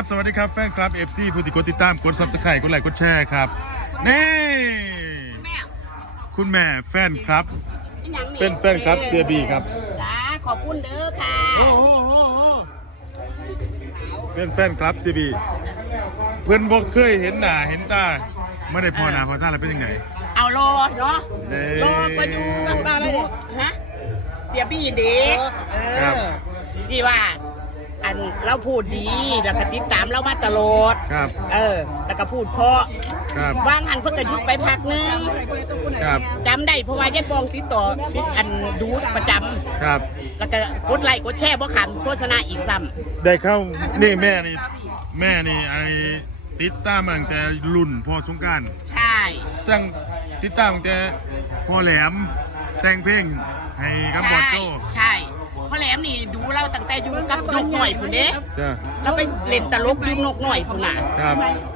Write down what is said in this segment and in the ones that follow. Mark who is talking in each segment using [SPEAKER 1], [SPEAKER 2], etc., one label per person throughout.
[SPEAKER 1] สวัสดีครับแฟนครับ FC ผู้ติดติดตามกด Subscribe กดไลค์กดแชร์ครับนี่คุณแม่แฟนครับเป็นแฟนครับเสียบีครับ
[SPEAKER 2] จ้าขอบคุณเด้อค่ะ
[SPEAKER 1] เป็นแฟนครับเสียบีเพื่อนบอกเคยเห็นหน้าเห็นตาไม่ได้พอหน้าพอตาแล้วเป็นยังไง
[SPEAKER 2] เอารอเนาะรอไปดูฮะเสียบี้เด็กที่ว่าอันเราพูดดีแล้วก็ติดตามเรามาตลอด
[SPEAKER 1] ครับ
[SPEAKER 2] แล้วก็พูดเพราะว่างอันเพิ่งจะยุบไปพักนึงจำได้เพราะว่ายายปองติดต่อติดอันดูประจำ
[SPEAKER 1] ครับ
[SPEAKER 2] แล้วก็กดไลค์กดแชร์เพราะขำโฆษณาอีกซ้
[SPEAKER 1] ำได้เข้านี่แม่นี่ไอติดตามตั้งแต่รุ่นพอสงการ
[SPEAKER 2] ใช่
[SPEAKER 1] ตั้งติดตามตั้งแต่พอแหลมแต่งเพลงให้กับบอสโจ
[SPEAKER 2] ใช่พ่อแหลมนี่ดูเราตั้งแต่อยู่กับนกหน่อยคุณเด้เราไปเล่นตลกยุ่นกหน่อยคุณน่ะ
[SPEAKER 1] ครับ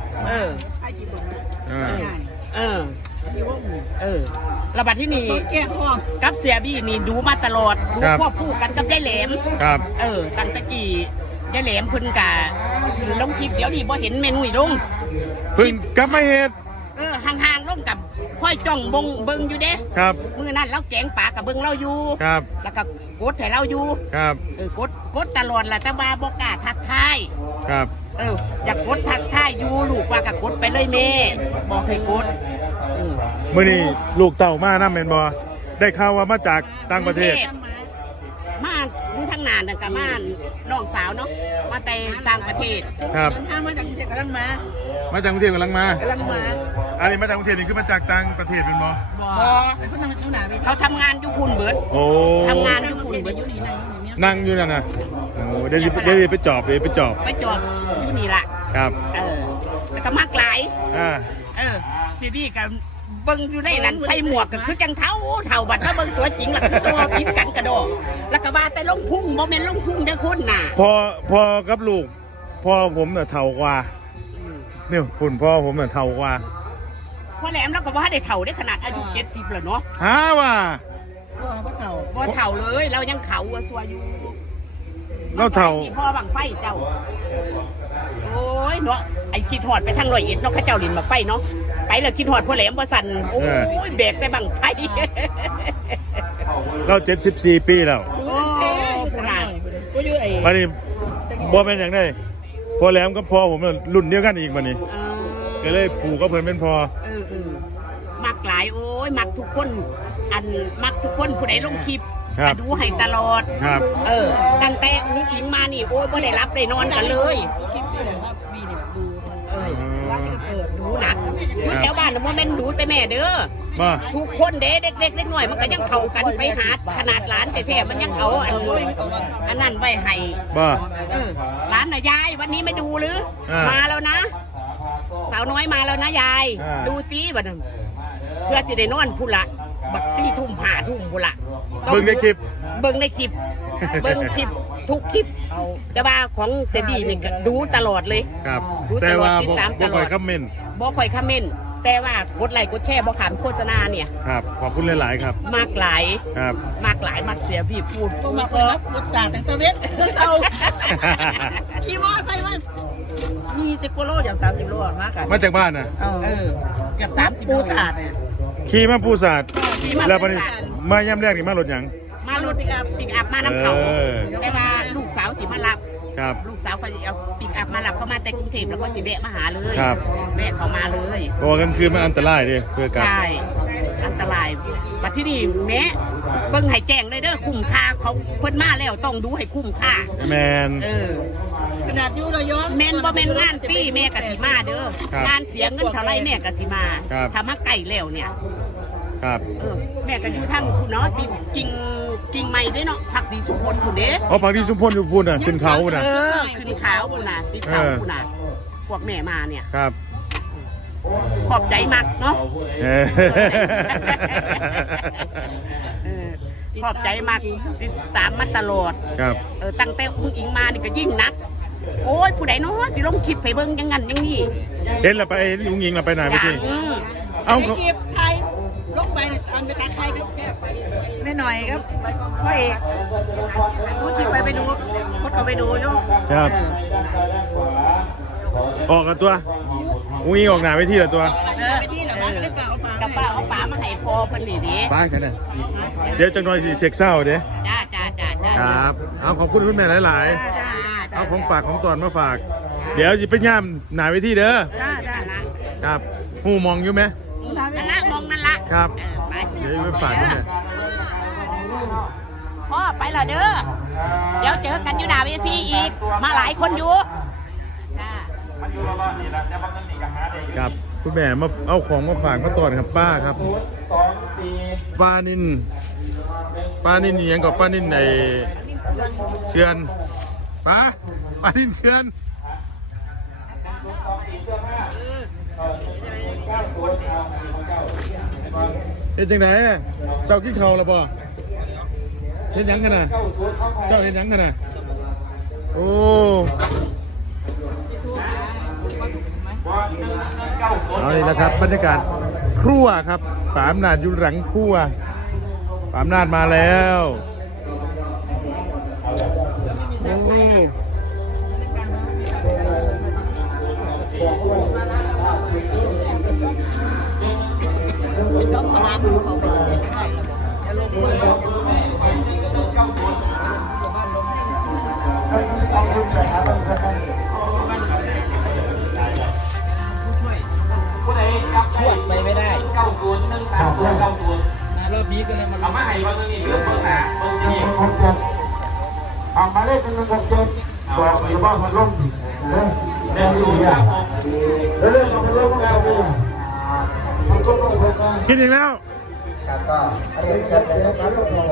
[SPEAKER 2] ระบาดที่นี่กับเสียบี้นี่ดูมาตลอดดูควบคู่กันกับยายแหลม
[SPEAKER 1] ครับ
[SPEAKER 2] ตั้งแต่กี่ยายแหลมเพิ่นกะลงคลิปเดี๋ยวนี้บ่เห็นเมนูลง
[SPEAKER 1] เพิ่งกลับมาเฮ็ด
[SPEAKER 2] ห่างๆลงกับค่อยจ้องเบิ่งอยู่เด้
[SPEAKER 1] ครับ
[SPEAKER 2] มื้อนั้นเราแกงปลากับเบิ่งเราอยู่
[SPEAKER 1] ครับ
[SPEAKER 2] แล้วก็กดให้เราอยู่
[SPEAKER 1] ครับ
[SPEAKER 2] กดตลอดแหละแต่ว่าบ่กล้าทักทาย
[SPEAKER 1] ครับ
[SPEAKER 2] อยากกดทักทายอยู่ลูกว่าก็กดไปเลยแม่บอกให้กด
[SPEAKER 1] มื้อนี้ลูกเต่ามานำแม่นบ่ได้ข่าวว่ามาจากต่างประเทศ
[SPEAKER 2] มาดูทั้งนานนั่นก็มาน้องสาวเนาะมาแต่ต่างประเทศ
[SPEAKER 1] ครับ
[SPEAKER 2] เดินทางมาจากกรุงเทพกำลัง
[SPEAKER 1] มาจากกรุงเทพกำลังมาอันนี้มาจากกรุงเทพนี่คือมาจากต่างประเทศเป็นบ่
[SPEAKER 2] เขาทำงานอยู่พุ่นเบิดทำงานอยู่พุ่นเบิด
[SPEAKER 1] นั่งอยู่นั่นน่ะโอ้เดี๋ยวไปจอบอยู่
[SPEAKER 2] นี่ล่ะ
[SPEAKER 1] ครับ
[SPEAKER 2] แล้วก็มากหลายซีบี้กับเบิ้งอยู่ในนั้นใส่หมวกก็คือจังเท้าบัดถ้าเบิ้งตัวจริงล่ะคือตัวพิษกันกระโดดแล้วก็ว่าแต่ลงพุ่งบ่แม่นลงพุ่งเด้อคนน่ะ
[SPEAKER 1] พอกับลูกพ่อผมน่ะเฒ่ากว่าเนี่ยคุณพ่อผมน่ะเฒ่ากว่า
[SPEAKER 2] พ่อแหลมแล้วก็ว่าได้เฒ่าได้ขนาดอายุ70แล้วเนาะ
[SPEAKER 1] หาว่า
[SPEAKER 2] บ่เฒ่าเลยเรายังเขาว่าซัวอยู่
[SPEAKER 1] เราเฒ่า
[SPEAKER 2] พ่อบังไฟเจ้าโอ้ยเนาะไอ้ขี้ถอดไปทาง101เนาะเขาเจ้าลินมาไฟเนาะไปแล้วขี้ถอดพ่อแหลมบ่สั่นโอ้ยแบกแต่บังไฟ
[SPEAKER 1] เรา74ปีแล้ว
[SPEAKER 2] โอ้ขนาด
[SPEAKER 1] บัดนี้บ่แม่นหยังได้พ่อแหลมกับพ่อผมรุ่นเดียวกันอีกบัดนี้ก็เลยปู่ก็เพิ่นเป็นพ่อ
[SPEAKER 2] มักหลายโอ้ยมักทุกคนมักทุกคนผู้ใดลงคลิปดูให้ตลอดตั้งแต่อุ้งอิงมานี่โอ้ยไม่ได้รับได้นอนกันเลยคลิปนี่แหละว่ามีเนี่ยดูหนักดูแถวบ้านนะโมเมนต์ดูแต่แม่เด้อทุกคนเด็กเล็กๆน้อยมันก็ยังเข้ากันไปหาขนาดหลานแท้ๆมันยังเอาอันนั้นไว้ให้หลานน่ะยายวันนี้ไม่ดูหรือมาแล้วนะสาวน้อยมาแล้วนะยายดูตีบัดเพื่อจะได้นอนพูละบัก4 ทุ่ม5 ทุ่มพูละ
[SPEAKER 1] เบิ่งในคลิป
[SPEAKER 2] ทุกคลิปแต่ว่าของเซบีนี่ดูตลอดเลย
[SPEAKER 1] ครับ
[SPEAKER 2] ดูตลอดติดตามตลอดบ่ค่อยคอมเมนต์แต่ว่ากดไลค์กดแชร์บ่ขำโฆษณาเนี่ย
[SPEAKER 1] ครับขอบคุณหลายๆครับ
[SPEAKER 2] มากหลาย
[SPEAKER 1] ครับ
[SPEAKER 2] มากหลายมากเสียพี่พูด
[SPEAKER 3] มาเพราะรถสาตั้งแต่เวทเศร้าขี่มอไซค์มา20 กิโลอย่าง30 โลมากกัน
[SPEAKER 1] มาจากบ้านน่ะ
[SPEAKER 2] เกือบ30
[SPEAKER 3] ปูสาดเนี่ย
[SPEAKER 1] ขี่มาปูสาดแล้วพอดีมาย่ำแรกนี่มารถหยัง
[SPEAKER 2] มารถปิกอัพมาน้ำเขาแต่ว่าลูกสาวสิมารับลูกสาวเขาเอาปิกอัพมารับเขามาแต่กรุงเทพแล้วก็สิแวะมาหาเลยแวะเขามาเลย
[SPEAKER 1] เพราะว่ากลางคืนมันอันตรายดิเพื่อกลับ
[SPEAKER 2] ใช่อันตรายบัดที่นี่แม่เบิ่งให้แจ้งเลยเด้อคุ้มค่าเขาเพิ่นมาแล้วต้องดูให้คุ้มค่า
[SPEAKER 1] แมน
[SPEAKER 3] ขนาดอยู่ระยอง
[SPEAKER 2] แมนบ่แมนงานฟรีแม่กะสิมาเด้องานเสียเงินเท่าไรแม่กะสิมาทำมาไก่แล้วเนี่ย
[SPEAKER 1] ครับ
[SPEAKER 2] แม่ก็อยู่ทั้งคุณเนาะติดกิ่งไม้ได้เนาะผักดีสุพลคุณเด้
[SPEAKER 1] ผักดีสุพลอยู่พูนน่ะขึ้นเขาน่ะ
[SPEAKER 2] ขึ้นเขาคุณน่ะติดเขาคุณน่ะพวกแม่มาเนี่ย
[SPEAKER 1] ครับ
[SPEAKER 2] ขอบใจมากเนาะขอบใจมากติดตามมาตลอด
[SPEAKER 1] ครับ
[SPEAKER 2] ตั้งแต่อุ้งอิงมานี่ก็ยิ่งนักโอ้ยผู้ใดเนาะสิลงคลิปไปเบิ่งยังงั้นยังนี่
[SPEAKER 1] เห็นแล้วไปอุ้งอิงแล้วไปไหนเมื่อกี้
[SPEAKER 3] เอาคลิปไทยลงไปตอนไปตาใครครับไม่หน่อยครับพ่อเอกรู้สึกไปดูคนเขาไปดูอยู่
[SPEAKER 1] ครับออกกันตัวอุ้งอิงออกหนาไปที่ละตัว
[SPEAKER 3] ไปที่ไหนมาก็ได้ฝากเอาปลา
[SPEAKER 2] กับป้าเอาปลามาให้พอเพิ่นนี่ดิ
[SPEAKER 1] ป้ากันนะเดี๋ยวจังหน่อยสิเสกเศร้าเด้
[SPEAKER 2] จ้าจ้าจ้าจ้า
[SPEAKER 1] ครับ เอาขอบคุณคุณแม่หลาย
[SPEAKER 2] จ้า
[SPEAKER 1] ๆ เอาของฝากของตอนมาฝาก เดี๋ยวจะไปย่ามหนาไปที่เด้อ
[SPEAKER 3] จ้าจ้า
[SPEAKER 1] ครับหูมองอยู่ไหม
[SPEAKER 2] นั่นละมองนั่นละ
[SPEAKER 1] ครับ
[SPEAKER 2] ไป
[SPEAKER 1] เดี๋ยวไปฝากคุณแม่
[SPEAKER 2] พ่อไปละเด้อเดี๋ยวเจอกันอยู่หน้าเวทีอีกมาหลายคนอยู่จ้า
[SPEAKER 1] ครับคุณแม่มาเอาของมาฝากมาตอนครับป้าครับป้านินนี่ยังกับป้านินในเขื่อนป้านินเขื่อนเฮ็ดจังไหนเจ้ากินข้าวแล้วบ่เฮ็ดหยังกันน่ะเจ้าเฮ็ดหยังกันน่ะโอ้เอานี่แหละครับบรรยากาศครัวครับป๋าอำนาจอยู่หลังครัวป๋าอำนาจมาแล้วโอ้
[SPEAKER 4] ชวดไปไม่ได้รอบนี้ก็เลยมาเอามาให้วันนี้เรื่องเมื่อไหร่ตรงนี้ออกมาเลขเป็น167บอกเลยว่ามันล่มแน่ดีอ่ะแล้วเรื่องมันล่มแล้วเนี่ยมันก็ต้องไปกัน
[SPEAKER 1] กินอีกแล้ว
[SPEAKER 4] ก็เรียนเชิญเลยนะครับทุกคน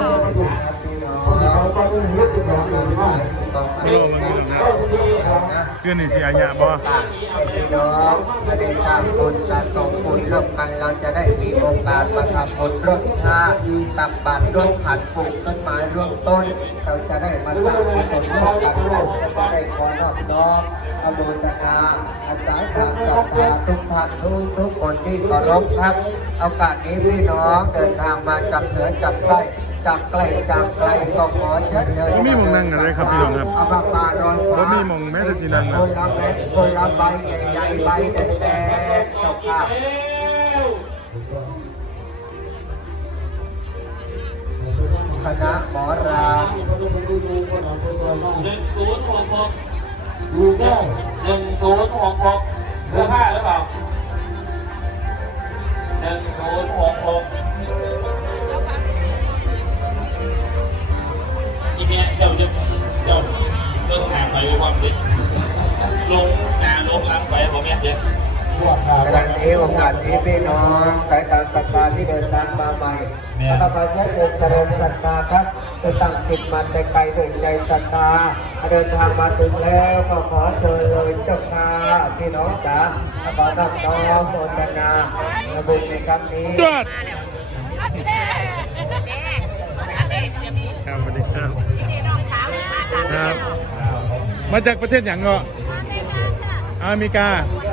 [SPEAKER 4] เขาก็ต้องยึดติดอย่างนี้ว่า
[SPEAKER 1] โลมันกินแล้วเพื่อนนี่สิอาญาบ่
[SPEAKER 4] พี่น้องจะได้สร้างบุญสะสมบุญร่วมกันเราจะได้มีโอกาสมาทำบุญร่วมชาติตักบาตรร่วมขันปลูกต้นไม้ร่วมต้น เราจะได้มาสร้างกุศลร่วมกันเราจะได้ขอนอบน้อมอนุโมทนาอาศัยความศรัทธาทุกท่านทุกคนที่เคารพครับโอกาสนี้พี่น้องเดินทางมาจากเหนือจากใต้จากไกลจากไกลก็ขอเชิญเชิญ
[SPEAKER 1] บ่มีหม่องนั่งอะไรครับพี่น้องครับ
[SPEAKER 4] เอามาปาดอยฟ้า
[SPEAKER 1] บ่มีหม่องแม้แต่สินั่ง
[SPEAKER 4] ค
[SPEAKER 1] นะ
[SPEAKER 4] นละเม็ดคนละใบใหญ่ๆใบแดงๆเจ้าค่ะคณะหมอราม
[SPEAKER 5] ดูได้1066เสื้อผ้าหรือเปล่า1066อีเมียเดี๋ยวเริ่มหาไปความดิลงนาลงล้างไปผมเนี่ยเดี๋ยว
[SPEAKER 4] ขณะนี้โอกาสนี้พี่น้องสายตาศรัทธาที่เดินทางมาใหม่ข้าพเจ้าเดินเจริญศรัทธาครับจะตั้งจิตมาแต่ไกลด้วยใจศรัทธาเดินทางมาถึงแล้วก็ขอเชิญเลยเจ้าค่ะพี่น้องจ๋าขอรับน้อมโมทนาบุญในครั้งนี้
[SPEAKER 1] จอดครับสวัสดีครับครับ มาจากประเทศอย่างเงาะอเมริกา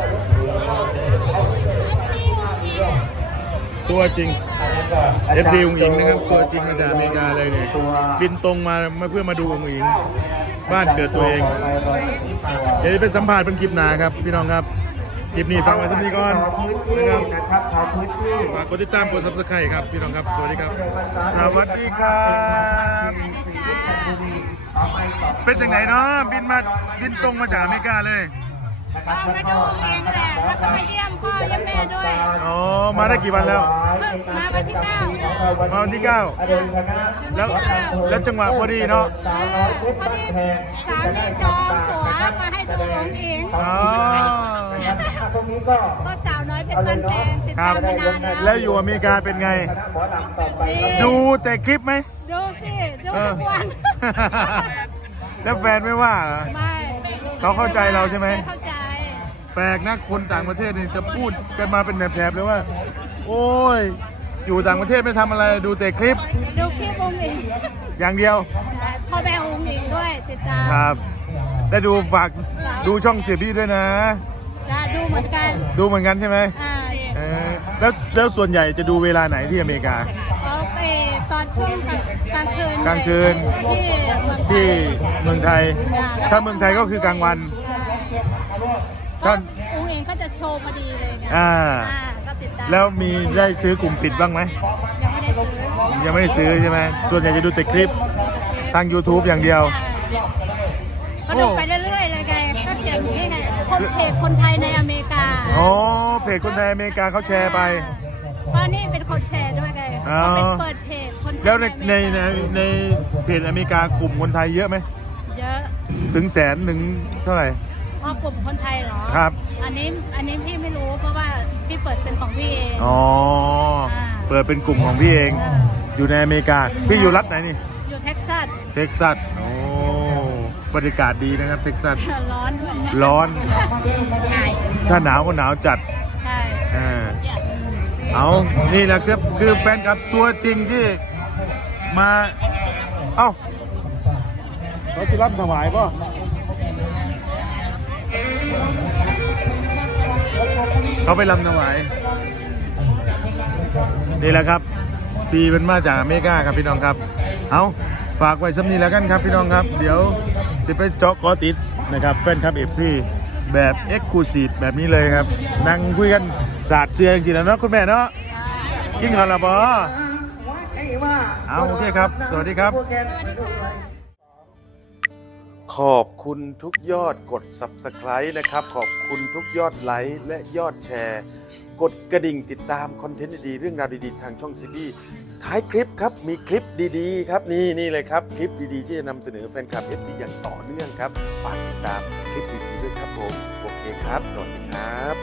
[SPEAKER 1] ตัวจริง FC อุ๋งอิงนะครับตัวจริงมาจากอเมริกาเลยเนี่ยบินตรงมาเพื่อมาดูอุ๋งอิงบ้านเกิดตัวเอง เดี๋ยวจะไปสัมภาษณ์เป็นคลิปหนาครับพี่น้องครับคลิปนี้ฟังไว้ที่นี่ก่อนนะครับฝากกดติดตามกด Subscribe ครับพี่น้องครับสวัสดีครับสวัสดีครับเป็นจังไหนเนาะบินตรงมาจากอเมริกาเลย
[SPEAKER 3] มาดูเองแหละแล้วก็มาเยี่ยมพ่อเยี่ยมแม่ด้วย
[SPEAKER 1] อ๋อมาได้กี่วันแล้ว
[SPEAKER 3] มาวันที่ 9
[SPEAKER 1] มาวันที่ 9 แล้วจังหวะพอดีเนาะ
[SPEAKER 3] พอดีสามีจองตั๋วมาให้ดูน้องเอง
[SPEAKER 1] อ๋อ
[SPEAKER 3] ก็สาวน้อยเพชรบ้านแพงติด
[SPEAKER 1] ครั
[SPEAKER 3] ตา
[SPEAKER 1] บ
[SPEAKER 3] มมานานแล้ว
[SPEAKER 1] แล้วอยู่อเมริกาเป็นไง ดูแต่คลิปไหม
[SPEAKER 3] ดูสิดูทุกวัน
[SPEAKER 1] แล้วแฟนไม่ว่าเหรอ
[SPEAKER 3] ไม่
[SPEAKER 1] เขาเข้าใจเราใช่ไหม
[SPEAKER 3] เข้าใจ
[SPEAKER 1] แปลกนะคนต่างประเทศนี่จะพูดกันมาเป็นแถบๆเลยว่า โอ้ย อยู่ต่างประเทศไม่ทำอะไรดูแต่คลิป
[SPEAKER 3] ดูคลิปองค์หญิง
[SPEAKER 1] อย่างเดียว
[SPEAKER 3] พ่อแม่องค์หญิงด้วยติดตาม
[SPEAKER 1] ครับ ได้ดูฝากดูช่องเสียบี้ด้วยนะ
[SPEAKER 3] จะดูเหมือนกัน
[SPEAKER 1] ดูเหมือนกันใช่ไหม เออแล้วส่วนใหญ่จะดูเวลาไหนที่อเมริกา
[SPEAKER 3] โอเคตอนช่วงกลางคืน
[SPEAKER 1] กลางคืน ที่เมืองไทย ถ้าเมืองไทยก็คือกลางวัน
[SPEAKER 6] ก็อุ้งเองก็จะโชว์พอดีเลยไง ก็ติดตาม
[SPEAKER 1] แล้วมีได้ซื้อกลุ่มปิดบ้างไหม
[SPEAKER 6] ยังไม่ได้ซื้อ
[SPEAKER 1] ยังไม่ได้ซื้อใช่ไหมส่วนใหญ่จะดูแต่คลิปทาง YouTube อย่างเดียว
[SPEAKER 6] ก็ดูไปเรื่อยๆเลยไงก็เขียนนี่ไงเพจคนไทยในอเมริกา
[SPEAKER 1] อ๋อเพจคนไทยอเมริกาเขาแชร์ไป
[SPEAKER 6] ก็นี่เป็นคนแชร์ด้วยไง
[SPEAKER 1] อ๋อ
[SPEAKER 6] ก็เป็นเปิดเพจคนไทย
[SPEAKER 1] แล้วใน
[SPEAKER 6] ในอเมริกา
[SPEAKER 1] ในเพจอเมริกากลุ่มคนไทยเยอะไหม
[SPEAKER 6] เยอะ
[SPEAKER 1] ถึงแสนถึงเท่าไหร่
[SPEAKER 6] พอกลุ่มคนไทยเหรอ
[SPEAKER 1] ครับ
[SPEAKER 6] อันนี้พี่ไม่รู้เพราะว่าพี่เปิดเป็นของพี่เอง
[SPEAKER 1] อ๋อ เปิดเป็นกลุ่มของพี่เอง อยู่ในอเมริกา พี่อยู่รัฐไหนนี่
[SPEAKER 6] อยู่เท็กซัส
[SPEAKER 1] เท็กซัส โอ้ บรรยากาศดีนะครับ เท็กซัส
[SPEAKER 6] ร้อนด้วย
[SPEAKER 1] ร้อน
[SPEAKER 6] ใช่
[SPEAKER 1] ถ้าหนาวก็หนาวจัด
[SPEAKER 6] ใช่
[SPEAKER 1] เอา นี่แหละครับคือแฟนคลับตัวจริงที่มา เอ้าเขาจะรับถวายป่ะเขาไปรำถวาย นี่แหละครับ ปีเป็นมาจากอเมริกาครับพี่น้องครับ เอาฝากไว้สำนีแล้วกันครับพี่น้องครับ เดี๋ยวจะไปเจาะกอติดนะครับแฟนคลับเอฟซีแบบเอ็กซ์คลูซีฟแบบนี้เลยครับ นั่งคุยกันศาสตร์เชียร์จริงๆแล้วเนาะคุณแม่เนาะกินข้าวแล้วบ่เอาโอเคครับ สวัสดีครับ ขอบคุณทุกยอดกด Subscribe นะครับ ขอบคุณทุกยอดไลค์และยอดแชร์ กดกระดิ่งติดตามคอนเทนต์ดีๆเรื่องราวดีๆทางช่องซีบีท้ายคลิปครับมีคลิปดีๆครับนี่เลยครับคลิปดีๆที่จะนำเสนอแฟนคลับ FC อย่างต่อเนื่องครับฝากติดตามคลิปดีๆด้วยครับผมโอเคครับสวัสดีครับ